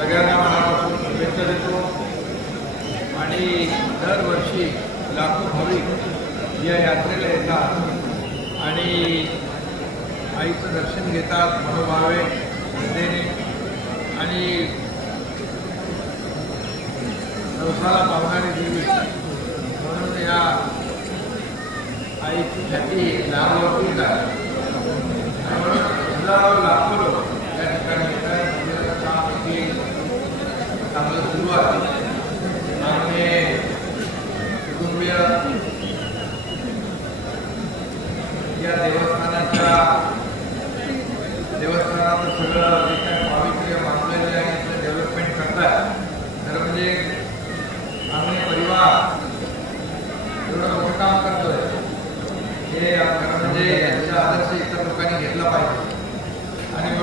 सगळ्यांना मनापासून शुभेच्छा देतो आणि दरवर्षी लाखो भाविक या यात्रेला येतात आणि आईचं दर्शन घेतात मनोभावे श्रद्धेने आणि नवसाला पावणारी देवी म्हणून या आईची ख्याती लांबवरतीच आहे. हजारो लाखो लोक या ठिकाणी येतात. मंदिराचं काम चांगलं सुरू आहे आणि कुटुंबीय या देवस्थानाचं सगळं